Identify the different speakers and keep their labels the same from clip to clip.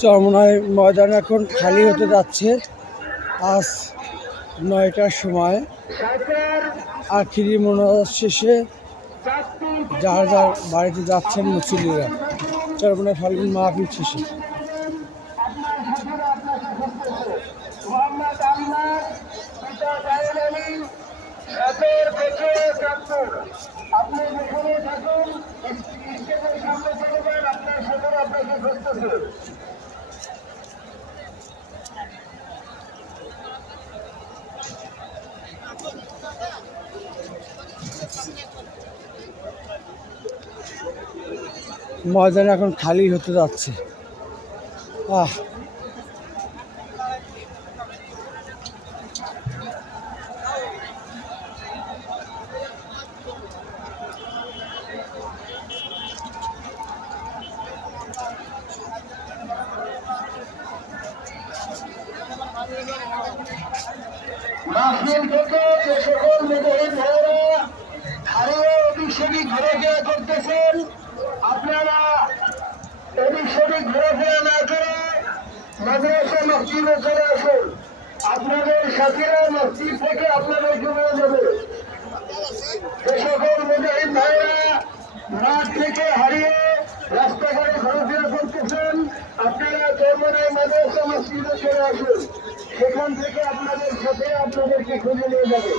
Speaker 1: চরমনায় ময়দান এখন খালি হতে যাচ্ছে। আজ নয়টার সময়। আখিরি মোনাজাত শেষে যার যার বাড়িতে যাচ্ছেন মুসলিরা চরমনায় ফাল্গুন মাহফিল শেষে। ময়দান এখন খালি হতে যাচ্ছে। আহ।
Speaker 2: মাহফিল থেকে যে সকল মুজাহিদ ভাইয়েরা হারিয়ে এদিক সেদিক ঘোরাফেরা করতেছেন, আপনারা এদিক সেদিক ঘোরাফেরা না করে মাদ্রাসা মসজিদে চলে আসুন। আপনাদের সাথীরা মসজিদ থেকে আপনাদের জমে যাবে। যে সকল মুজাহিদ ভাইয়েরা মাঠ থেকে হারিয়ে রাস্তাঘাটে ঘোরাফেরা করতেছেন, আপনারা চরমনায় মাদ্রাসা মসজিদে চলে আসুন। সেখান থেকে আপনাদের সাথে আপনাদেরকে খুঁজে নিয়ে যাবে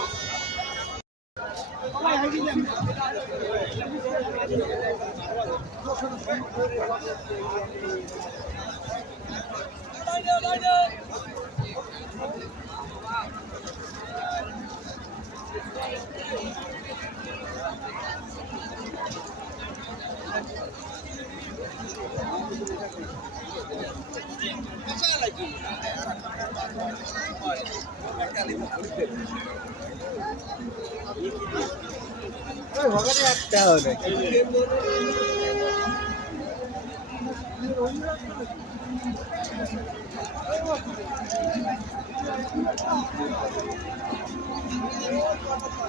Speaker 2: Thank you. একটা হবে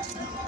Speaker 2: Thank you.